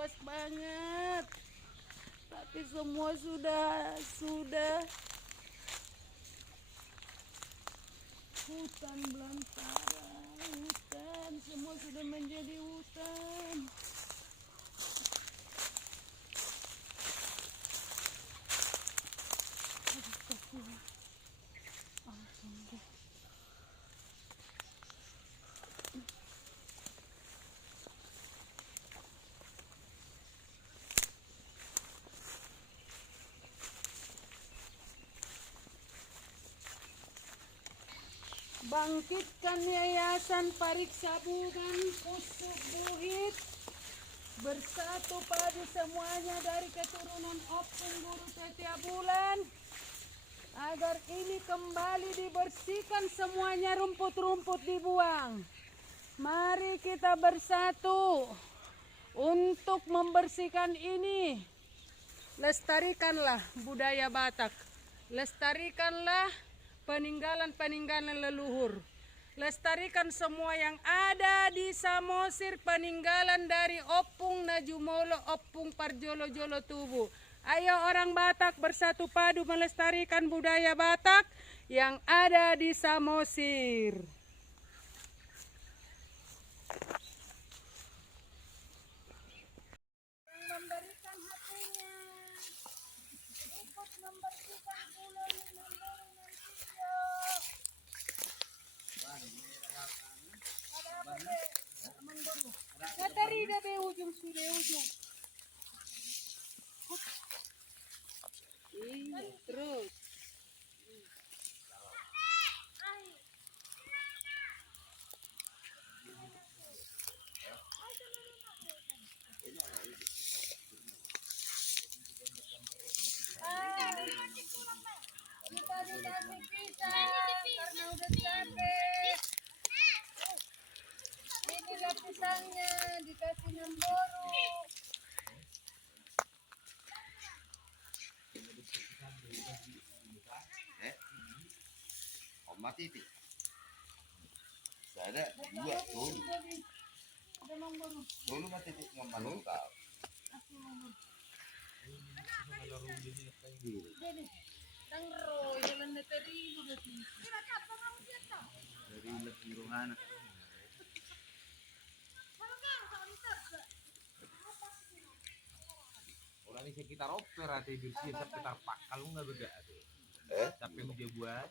luas banget. Tapi semua sudah hutan belantara, hutan semua sudah menjadi hutan. Bangkitkan Yayasan Pariksa Bukan Pusuk Buhit, bersatu padu semuanya dari keturunan Opung Guru setiap bulan, agar ini kembali dibersihkan semuanya, rumput-rumput dibuang. Mari kita bersatu untuk membersihkan ini. Lestarikanlah budaya Batak, lestarikanlah peninggalan-peninggalan leluhur. Lestarikan semua yang ada di Samosir, peninggalan dari Opung Najumolo, Opung Parjolo Jolo Tubu. Ayo orang Batak bersatu padu melestarikan budaya Batak yang ada di Samosir. Memberikan hatinya, ikut membersihkan pulau Natari dah be ujung sudah ujung. Iya, terus. Kita dikasih pisang karena udah capek. Ini lapisannya dikasih nemboru. Omat itu ada dua tuh dulu mah titik ngomong kau dari lebih rohana orang di sekitar oper atau bersih sekitar pakal nggak beda sampai udah buat